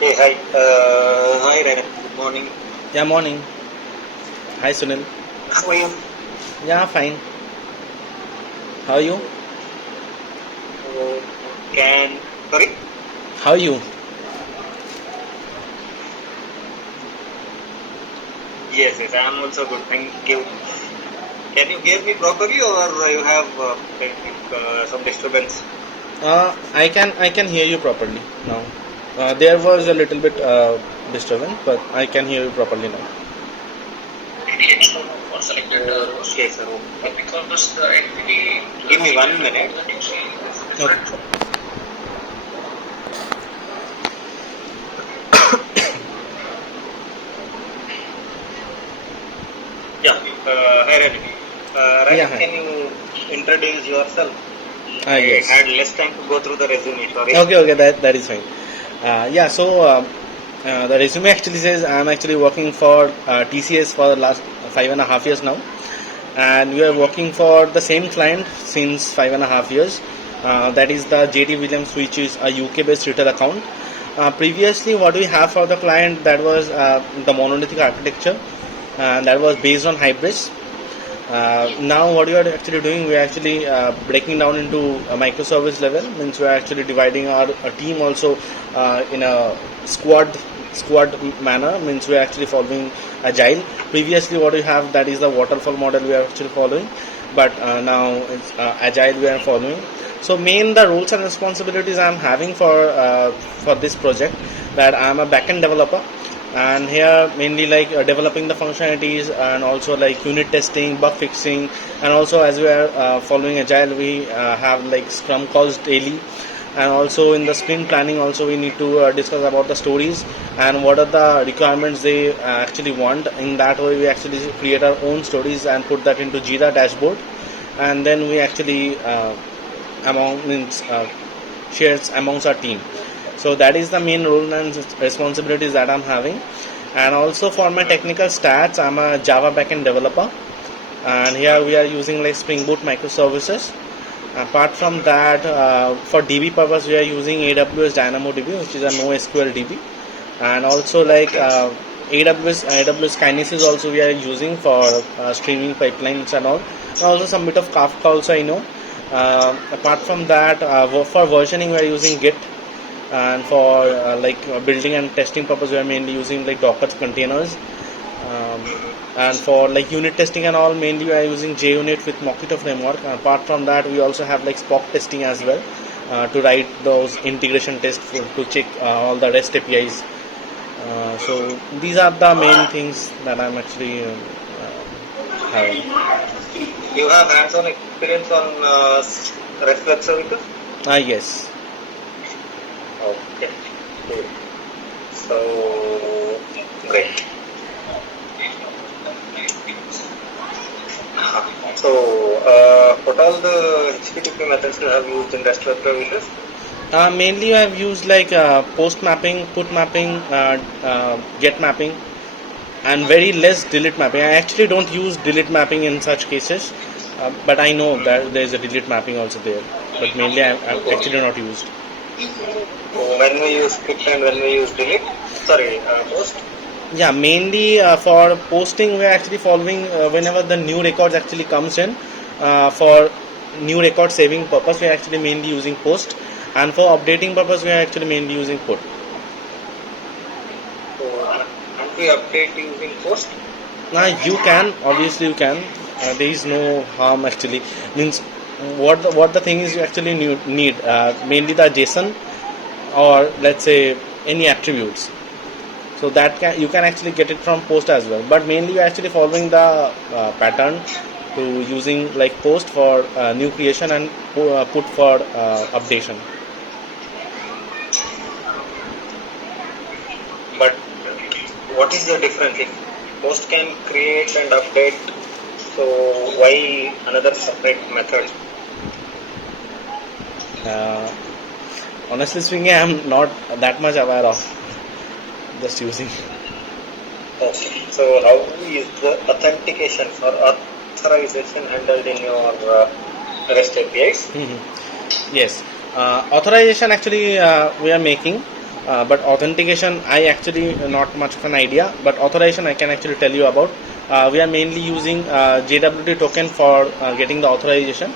Hey, hi. Hi, Ryan. Good morning. Yeah, morning. Hi, Sunil. How are you? Yeah, fine. How are you? Uh, sorry? How are you? Yes, I am also good. Thank you. Can you hear me properly or you have some disturbance? I can hear you properly now. There was a little bit disturbance, but I can hear you properly now. Okay, sir. Okay. Give me 1 minute. Okay. Yeah. Hi, Ryan. Yeah, Ryan, hi. can you introduce yourself? I Yes. had less time to go through the resume. Sorry. Okay, that is fine. Yeah, so the resume actually says I'm actually working for TCS for the last 5.5 years now, and we are working for the same client since 5.5 years. That is the JT Williams, which is a UK-based retail account. Previously, what we have for the client, that was the monolithic architecture, and that was based on hybrids. Now, what we are actually doing, we are actually breaking down into a microservice level. Means we are actually dividing our team also in a squad manner. Means we are actually following agile. Previously, what we have, that is the waterfall model we are actually following, but now it's agile we are following. So, main the roles and responsibilities I am having for this project, that I am a backend developer, and here mainly like developing the functionalities, and also like unit testing, bug fixing, and also as we are following agile, we have like scrum calls daily, and also in the sprint planning also we need to discuss about the stories and what are the requirements they actually want. In that way, we actually create our own stories and put that into Jira dashboard, and then we actually among means shares amongst our team. So that is the main role and responsibilities that I'm having. And also for my technical stats, I'm a Java backend developer, and here we are using like Spring Boot microservices. Apart from that, for DB purpose, we are using AWS DynamoDB, which is a NoSQL DB, and also like AWS Kinesis also we are using for streaming pipelines and all. And also some bit of Kafka also I know. Apart from that, for versioning we are using Git, and for building and testing purpose we are mainly using like Docker containers. um, and for like unit testing and all, mainly we are using JUnit with Mockito framework. Apart from that, we also have like Spock testing as well, to write those integration tests to check all the REST APIs. So these are the main things that I'm actually having. You have hands-on experience on REST web services? Yes. Okay, cool. So, great. So, what all the HTTP methods you have used in REST web services? Mainly I've used like post mapping, put mapping, get mapping, and very less delete mapping. I actually don't use delete mapping in such cases, but I know that there is a delete mapping also there. But mainly I've actually not used. When we use script and when we use delete, sorry, post. Yeah, mainly for posting, we're actually following whenever the new records actually comes in, for new record saving purpose, we're actually mainly using post, and for updating purpose, we're actually mainly using put. So, can't we update using post? Now you can, obviously you can. There is no harm actually. Means what the thing is, you actually need mainly the JSON, or let's say any attributes. So that you can actually get it from post as well. But mainly you're actually following the pattern to using like post for new creation, and put for updation. But what is the difference? If post can create and update, so why another separate method? Uh, Honestly speaking, I'm not that much aware of, just using. Okay. So, how is the authentication or authorization handled in your REST APIs? Yes. Authorization actually we are making. but authentication I actually not much of an idea, but authorization I can actually tell you about. We are mainly using JWT token for getting the authorization.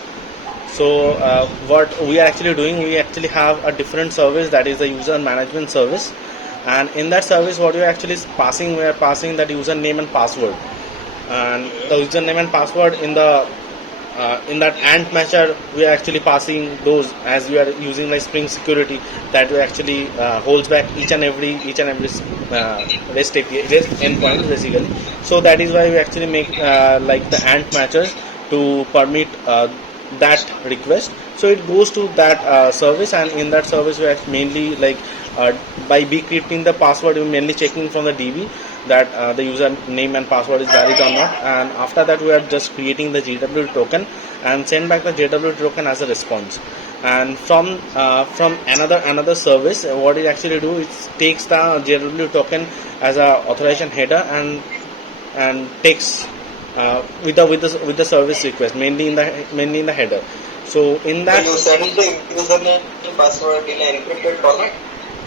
So what we are actually doing, we actually have a different service, that is the user management service, and in that service what we are actually passing, we are passing that username and password, and the username and password in that ant matcher we are actually passing those, as we are using like Spring Security, that we actually holds back each and every REST API, REST endpoint basically. So that is why we actually make like the ant matchers to permit that request. So it goes to that service, and in that service we are mainly like by decrypting the password, we are mainly checking from the DB that the user name and password is valid or not, and after that we are just creating the JWT token and send back the JWT token as a response. And from another service, what it actually do, it takes the JWT token as a authorization header and takes with the service request, mainly in the header. So in that, So you send the username and password in an encrypted format?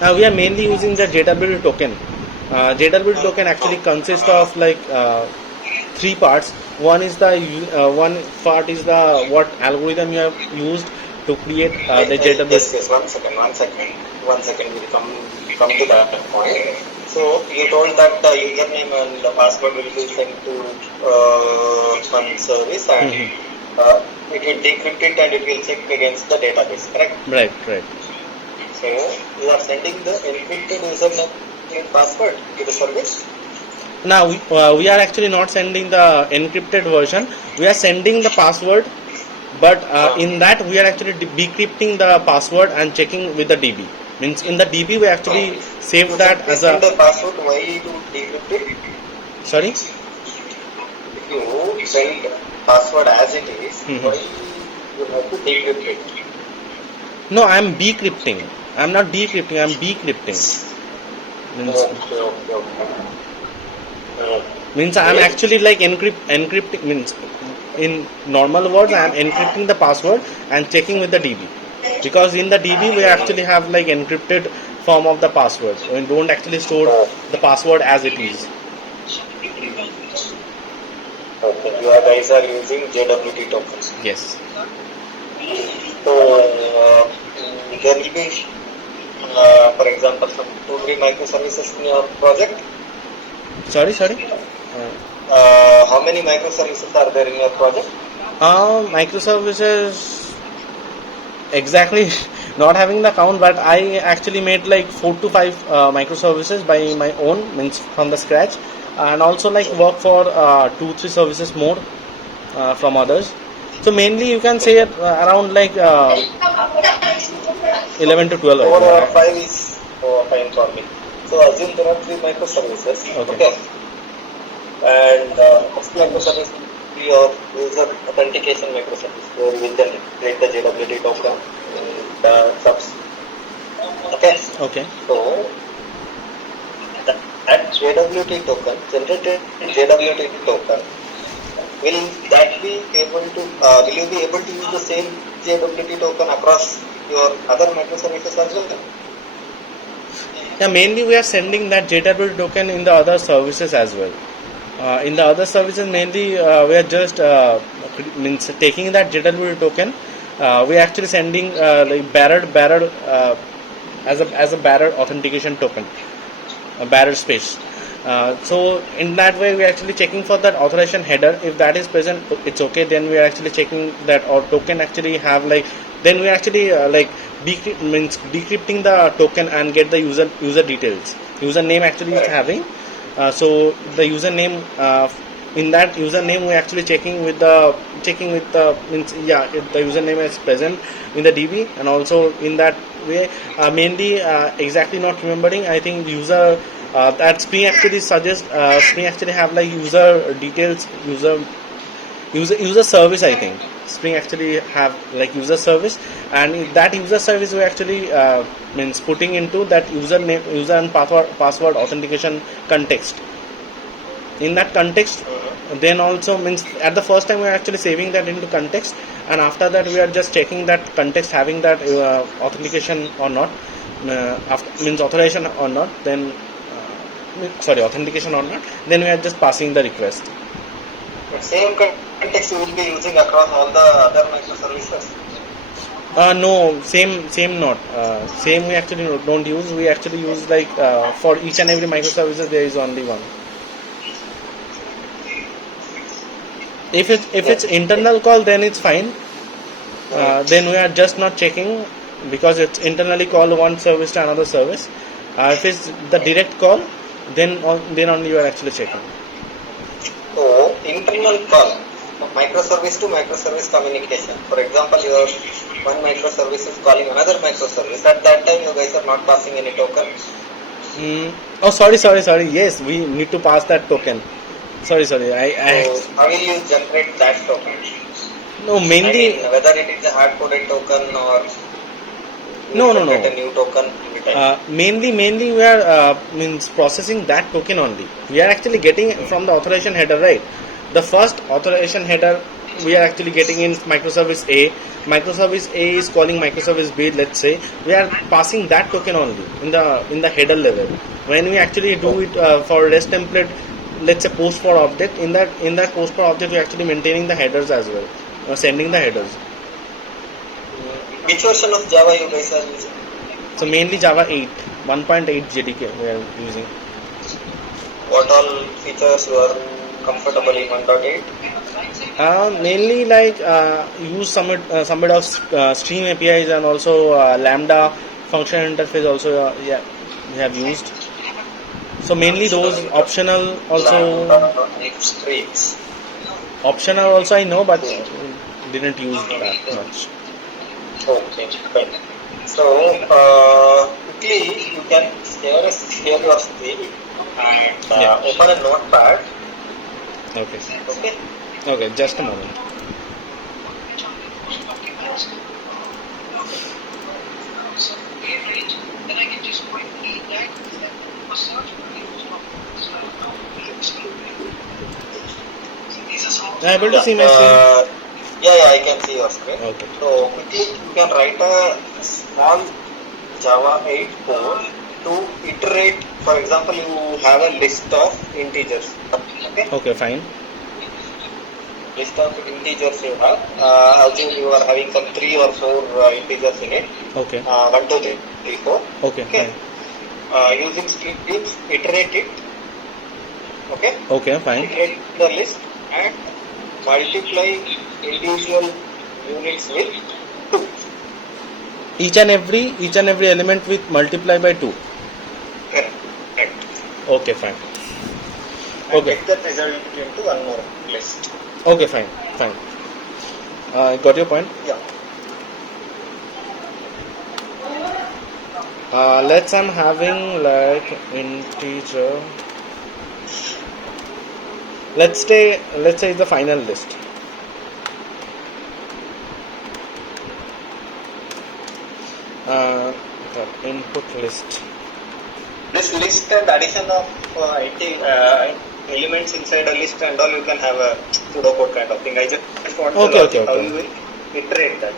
we are mainly using the JWT token. JWT token actually consists of like three parts. One is the one part is the what algorithm you have used to create the JWT. Yes, 1 second. We'll come to that point. So you told that the username and the password will be sent to some service, and it will decrypt it and it will check against the database, correct? Right. So you are sending the encrypted username and password to the service. Now we are actually not sending the encrypted version. We are sending the password, but in that we are actually decrypting the password and checking with the DB. Means in the DB we actually save So that as send a. the password, why to decrypt it? Sorry. If you send password as it is, why you have to decrypt it? No, I am decrypting. I am not decrypting. I am decrypting. Means I am actually like encrypting, means in normal words I am encrypting the password and checking with the DB, because in the DB we actually have like encrypted form of the password. We don't actually store the password as it is. Okay, you guys are using JWT tokens. Yes. So there will be, for example, some 2-3 microservices in your project. Sorry. How many microservices are there in your project? Microservices exactly not having the count, but I actually made like 4 to 5 microservices by my own, means from the scratch, and also like work for 2-3 services more from others. So mainly you can say around like 11 to 12. 4 or 5 is fine for me. So assume there are 3 microservices. Okay. And first microservice will be your user authentication microservice, where we will create the JWT token and the subs. Okay. So that JWT token, generated JWT token, will that be able to? Will you be able to use the same JWT token across your other microservices as well? Yeah, mainly we are sending that JWT token in the other services as well. In the other services, mainly we are just means taking that JWT token. We are actually sending like barred as a barred authentication token, a barred space. So in that way, we are actually checking for that authorization header. If that is present, it's okay. Then we are actually checking that our token actually have like. Then we are actually like decrypting the token and get the user details. Username actually is having. So the username in that username we actually checking with the means if the username is present in the DB, and also in that way mainly exactly not remembering. I think user that Spring actually suggests Spring actually have like user details, user service. I think Spring actually have like user service, and that user service we actually means putting into that user and password authentication context. In that context, then also means at the first time we are actually saving that into context, and after that we are just checking that context having that authentication or not. after, means authorization or not, then authentication or not, then we are just passing the request. The same context you will be using across all the other microservices. No, same not. Same we actually don't use. We actually use like for each and every microservices there is only one. If it's internal call, then it's fine. Then we are just not checking because it's internally call one service to another service. If it's the direct call, then only you are actually checking. So internal call, microservice to microservice communication. For example, your one microservice is calling another microservice. At that time, you guys are not passing any token. Oh, sorry. Yes, we need to pass that token. Sorry. So how will you generate that token? No, mainly. I mean, whether it is a hard-coded token or No. Get a new token every time. Mainly we are means processing that token only. We are actually getting it from the authorization header, right? The first authorization header we are actually getting in microservice A. Microservice A is calling microservice B. Let's say we are passing that token only in the header level. When we actually do it for REST template, let's say post for object, in that post for object we are actually maintaining the headers as well, sending the headers. Which version of Java you guys are using? So mainly Java 8, 1.8 JDK we are using. What all features you are comfortable in 1.8? Mainly like use some bit of Stream APIs and also Lambda function interface also we have used. So mainly those optional also. Streams. Optional also I know, but didn't use that much. Okay, fine. So quickly you can share your screen and open a notepad. Okay, just a moment. Am I able to see my screen? Yeah, I can see your screen. Okay. So quickly you can write a small Java 8 code to iterate. For example, you have a list of integers. Okay, fine. List of integers you have. Assume you are having some 3 or 4 integers in it. Okay. 1, 2, 3, 4. Okay. Fine. Using scripts, iterate it. Okay, fine. Iterate the list and multiply individual units with 2. Each and every element with multiply by 2. Correct. Okay, fine. And get that result into one more list. Okay, fine. Got your point? Yeah. Let's I'm having like integer. Let's say it's the final list. The input list. This list and addition of elements inside a list and all, you can have a pseudocode kind of thing. I just want to how you will iterate that.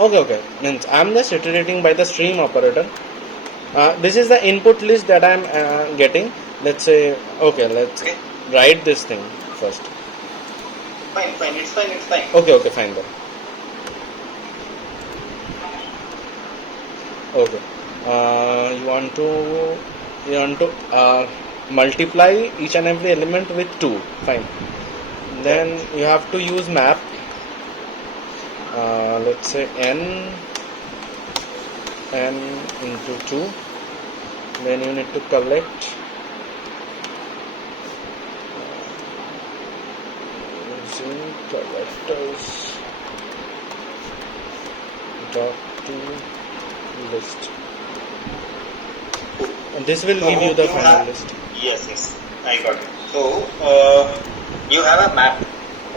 Okay. Means I'm just iterating by the stream operator. This is the input list that I'm getting. Let's say let's write this thing first. Fine. It's fine. Okay, fine then. Okay. You want to multiply each and every element with 2. Fine. Then you have to use map. Let's say n into 2. Then you need to collect using collectors dot to list. And this will give you the final list. Yes, I got it. So you have a map.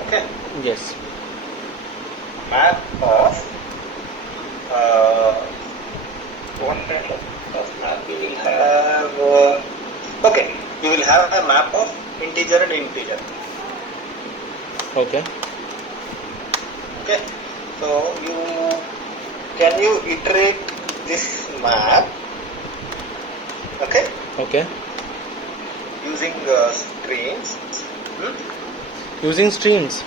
Okay. Yes. Map of what kind of map you will have? You will have a map of integer and integer. Okay. So can you iterate this map, okay, Okay. using streams. Using streams.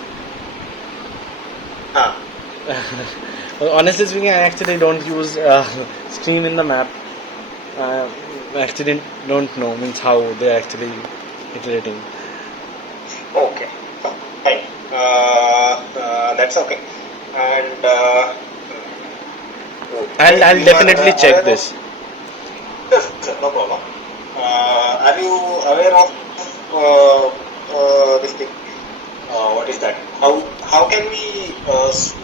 Ah, Honestly speaking, I actually don't use stream in the map. I actually don't know means how they're actually iterating. okay, fine. That's okay. And I'll you definitely are check aware this. of, yes, sir, no problem. Are you aware of this thing? What is that? How can we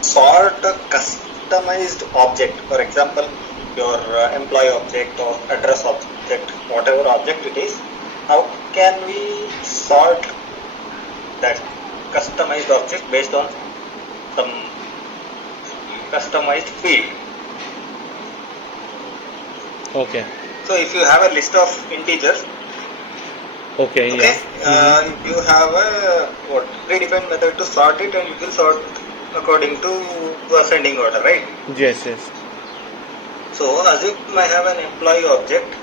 sort a customized object? For example, your employee object or address object, whatever object it is. How can we sort that customized object based on some customized field? Okay. So if you have a list of integers, Okay. okay, Yeah. you have a predefined method to sort it, and it will sort according to ascending order, right? Yes. Yes. So assume I have an employee object,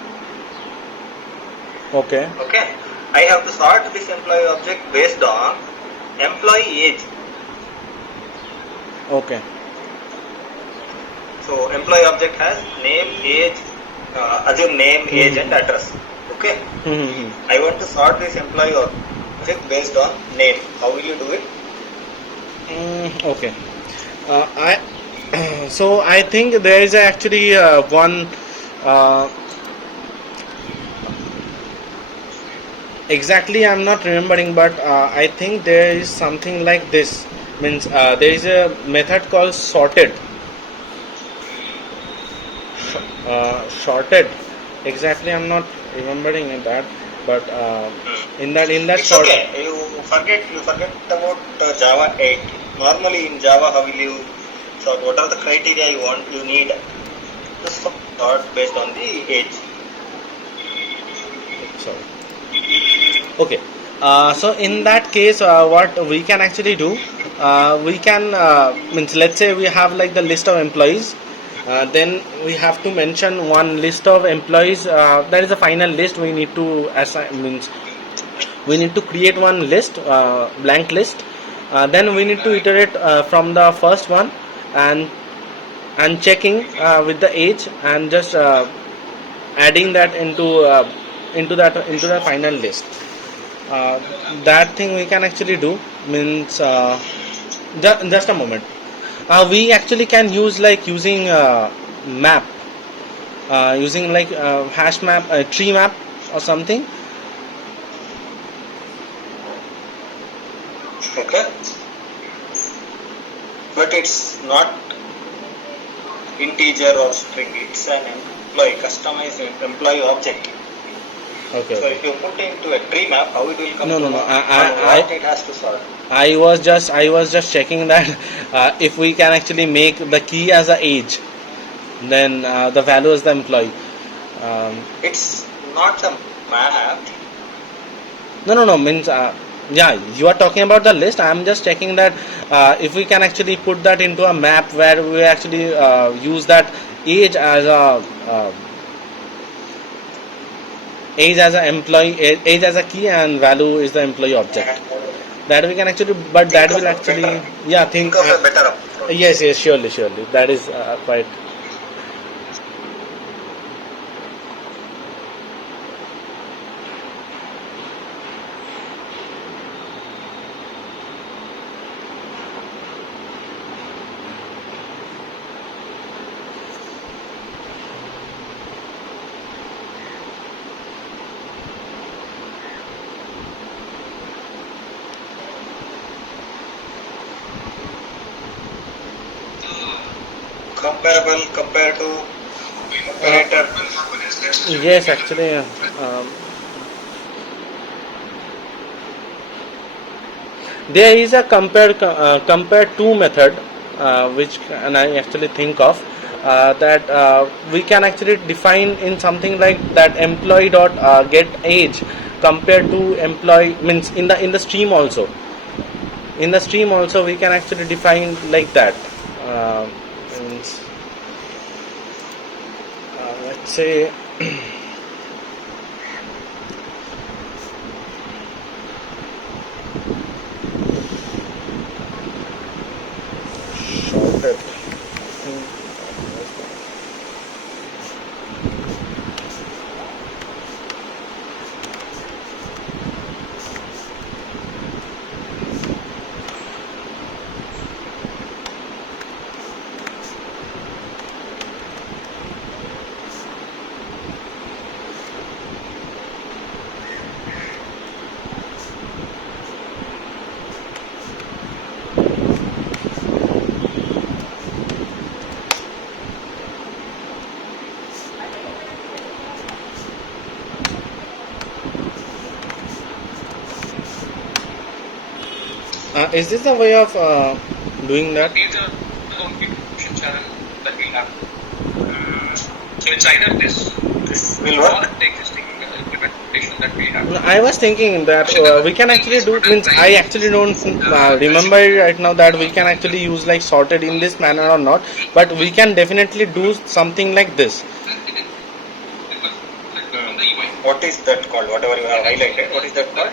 Okay. okay, I have to sort this employee object based on employee age. Okay. So employee object has name, age, assume name, age and address, okay. I want to sort this employee object based on name. How will you do it? Okay. I so I think there is actually one exactly I'm not remembering, but I think there is something like this. Means there is a method called sorted. Sorted. Exactly, I'm not remembering that, but in that It's sort. okay. You forget about Java 8. Normally in Java, how will you sort? What are the criteria you need to sort based on the age? Sorry. Okay. So in that case, what we can actually do, we can means let's say we have like the list of employees. Then we have to mention one list of employees. That is a final list. We need to assign means we need to create one list, blank list. Then we need to iterate from the first one and checking with the age and just adding that into the final list. That thing we can actually do means just a moment. We actually can use like using map, using like hash map, tree map or something. Okay, but it's not integer or string. It's an employee customized employee object. Okay. So if you put into a tree map, how it will come No, to no, no. know what it has to sort? I was just checking that if we can actually make the key as a age, then the value is the employee. It's not a map. No. Means yeah, you are talking about the list. I am just checking that if we can actually put that into a map where we actually use that age as a age as a employee, age as a key, and value is the employee object. That we can actually, but that will actually, yeah, Think of a better approach. yes, surely, that is quite. Comparable compared to comparator. Yes, actually, there is a compare to method, which and I actually think of that we can actually define in something like that employee dot get age compared to employee means in the stream also. In the stream also we can actually define like that. Means say shorted. Is this the way of doing that? These are the only distribution channel that we have. So it's either this Will or work? the existing implementation that we have. No, I was thinking that we can actually do. Means I actually don't remember right now that we can actually use like sorted in this manner or not. But we can definitely do something like this. What is that called? Whatever you have highlighted, what is that called?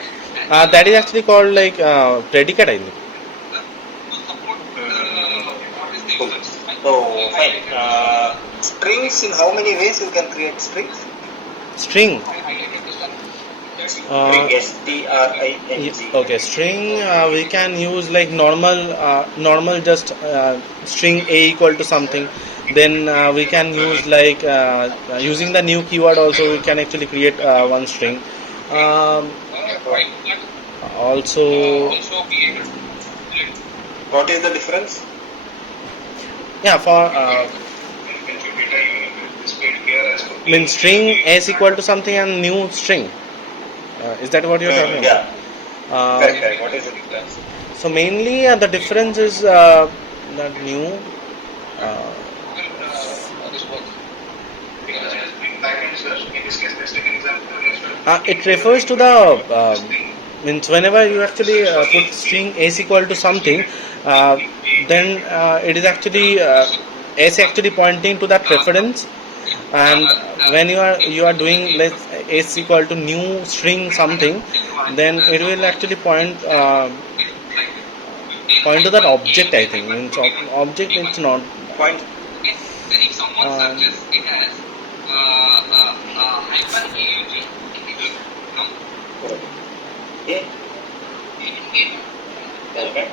That is actually called like predicate, I think. Cool. So fine. Strings, in how many ways you can create strings? String. String, S-T-R-I-N-G. Okay, string we can use like normal just string a equal to something. Then we can use like using the new keyword also we can actually create one string. Also, What is the difference? yeah, for mean string s equal to something and new string. Is that what you're talking about? Yeah. Correct. What is the difference? So mainly the difference is that new. It refers to the means whenever you actually put string s equal to something, then it is actually s actually pointing to that reference, and when you are doing let's s equal to new string something, then it will actually point to that object. I think means object it's not. Point. If someone searches it as hyphen AUG, it will come. Okay. Okay.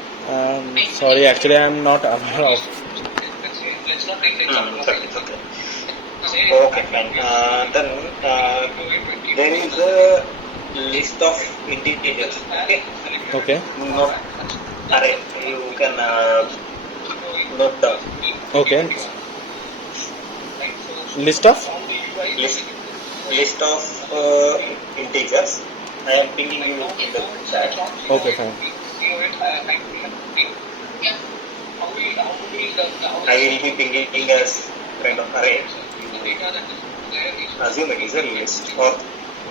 Sorry, actually I'm not aware of. Let's not take the example. It's okay. Okay, fine. Then there is a list of integers. Okay. Okay. Not array. You can note down. Okay. List of. List of integers. I am pinging you in the chat. Okay, fine. I will be pinging as kind of array. Assume it is a list, or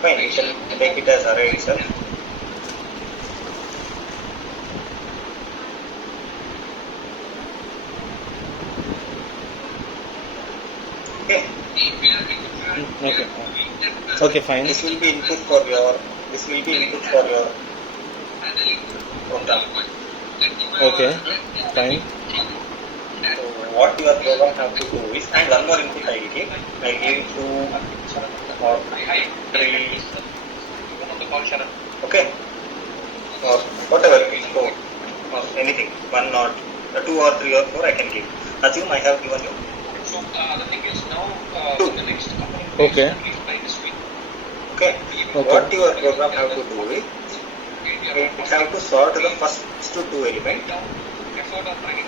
fine, you can take it as array itself. Okay. Okay. Okay, fine. This will be input for your program. Okay, fine. So what your program have to do is, and one more input I give 2 or 3, okay, or whatever it is, 4 or anything, 1 or 2 or 3 or 4 I can give. Assume I have given you. So the thing is now the next couple of Okay. Okay. What your program have to do is, it have to sort the first 2 elements.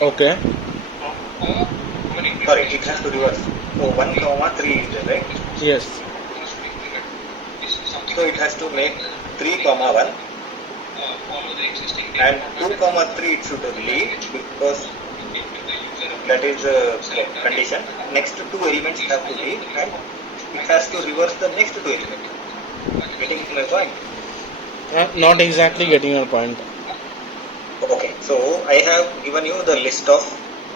Okay. Sorry, it has to reverse. So 1, 3 is there, right? Yes. So it has to make 3, 1 and 2, 3 it should leave because that is a condition. Next 2 elements have to leave and it has to reverse the next 2 elements. Getting my point? Not exactly getting your point. Okay, so I have given you the list of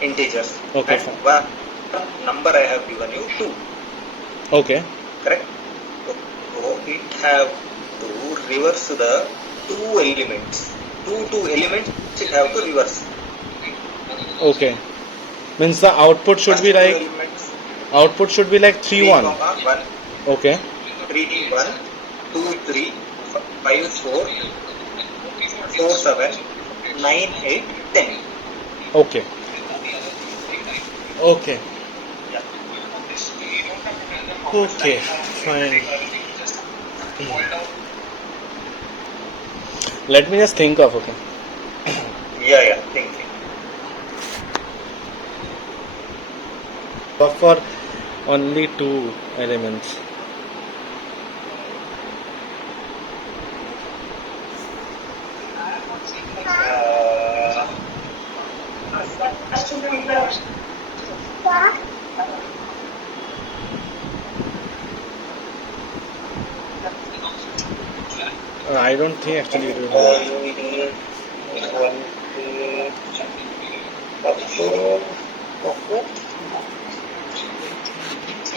integers. Okay, and fine. one number I have given you 2. Okay. Correct? So it have to reverse the two elements. Two elements it have to reverse. Okay. Means the output should First be two like elements 3 3, 1. 1, Okay. 3, 1, 2, 3, 5, 4, 4, 7, 9, 8, 10. Okay. Okay. Yeah. Okay. Fine. Let me just think of. Okay. Yeah, think. For only two elements. Uh, I don't think actually it will work. 1, 2,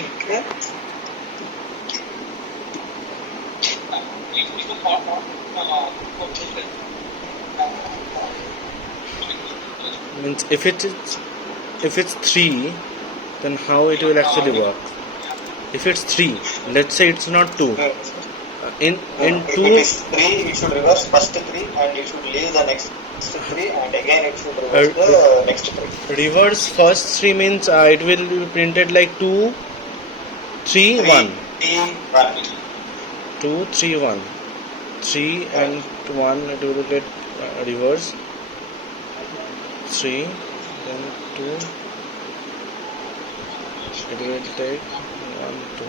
okay. Means if it's 3, then how it will actually work? If it's 3, let's say it's not 2. In If 2, it is 3, it should reverse first 3 and it should leave the next 3 and again it should reverse the next 3. reverse first 3 means it will be printed like 2 3 1. 3, 1. 2 3 1. 3 and 1 it will get reverse. 3 then 2 it will take 1 2.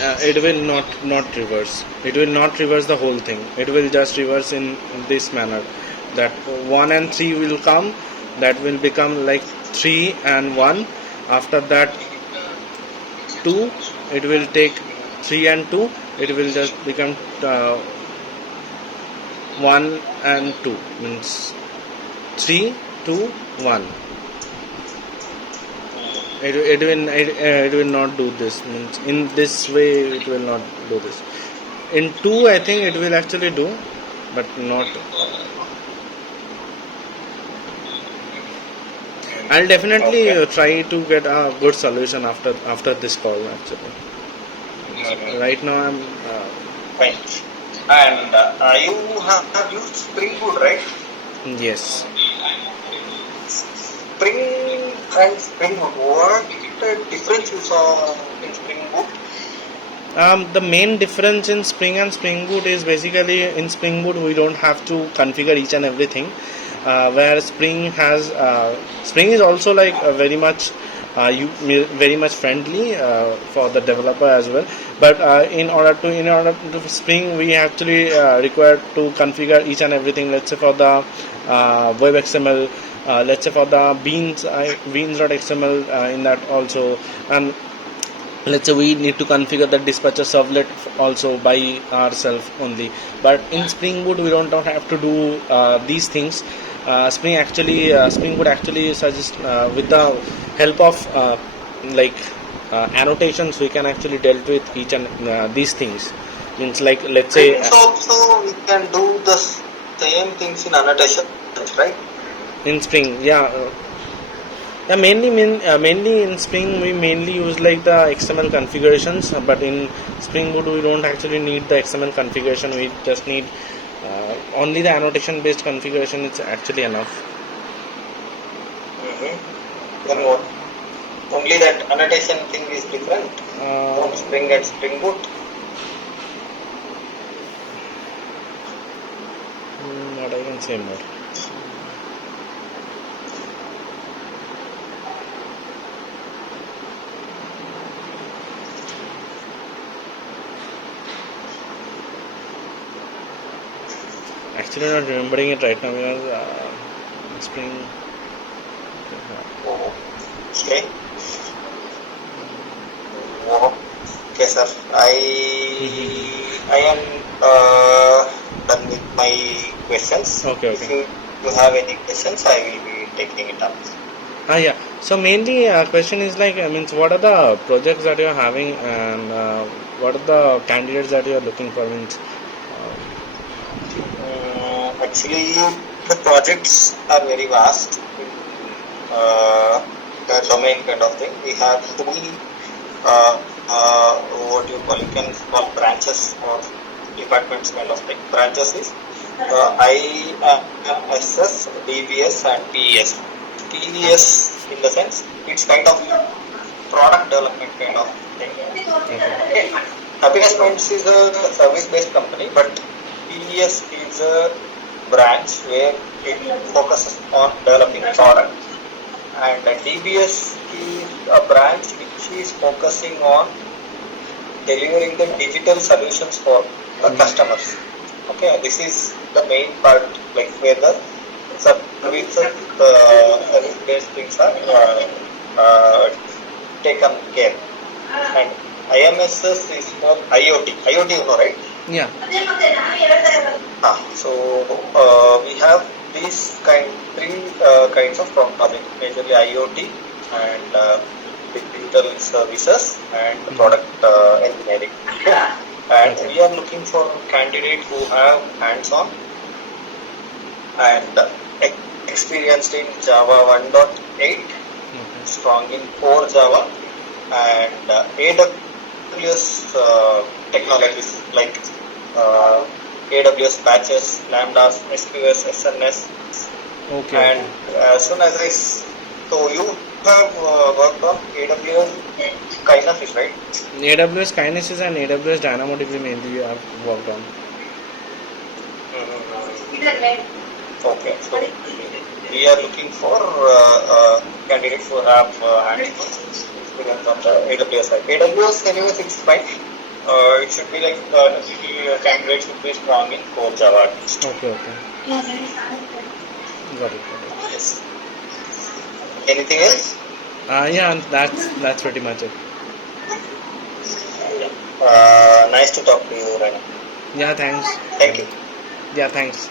It will not reverse. It will not reverse the whole thing. It will just reverse in this manner. That 1 and 3 will come. That will become like 3 and 1. After that 2. It will take 3 and 2. It will just become 1 and 2. Means 3 2 1. It will not do this. Means in this way it will not do this. In 2 I think it will actually do, but not. I'll definitely try to get a good solution after this call actually. Right now I'm Fine. And you have used Spring Boot, right? yes. Spring and Spring Boot. What difference you saw in Spring Boot? The main difference in Spring and Spring Boot is basically in Spring Boot we don't have to configure each and everything, where Spring is also like very much very much friendly for the developer as well. But in order to Spring we actually require to configure each and everything. Let's say for the web XML. Let's say for the beans.xml in that also, and let's say we need to configure the dispatcher servlet also by ourselves only. But in Spring Boot we don't have to do these things. Spring Boot actually suggest with the help of annotations we can actually deal with each and these things. Means like let's say Also we can do the same things in annotations, right? in Spring, mainly in Spring we mainly use like the XML configurations, but in Spring Boot we don't actually need the XML configuration. We just need only the annotation based configuration. It's actually enough. Then what? Only that annotation thing is different from Spring and Spring Boot. What I can say more. Actually not remembering it right now because Spring. Okay. Okay, sir. I am done with my questions. Okay. If you have any questions, I will be taking it up. Yeah. So mainly, question is like, means what are the projects that you are having, and what are the candidates that you are looking for? Means, Actually, the projects are very vast in the domain kind of thing. We have three, what you call, you can call branches or departments kind of thing. Branches is IMSS, DBS, and PES. PES, in the sense, it's kind of product development kind of thing. Okay. Happiness Minds is a service-based company, but PES is a branch where it focuses on developing product, and DBS is a branch which is focusing on delivering the digital solutions for the customers. Okay, this is the main part, like where the service-based things are taken care. And IMSS is for IoT. IoT, you know, right? yeah. So we have these three kinds of projects, majorly IoT and digital services and product engineering. And we are looking for candidates who have hands-on and experienced in Java 1.8, strong in core Java, and AWS technologies like AWS patches, Lambdas, SQS, SNS, Okay. and as soon as so you have worked on AWS Kinesis, right? AWS Kinesis and AWS DynamoDB mainly you have worked on. Okay, so we are looking for candidates who have experience on the AWS side. AWS anyways, it's fine. It should be like candidates should be strong in core Java. Okay. Got it. Yes. Anything else? Yeah, that's pretty much it. Nice to talk to you, Rana. Yeah, thanks. Thank you. Yeah, thanks.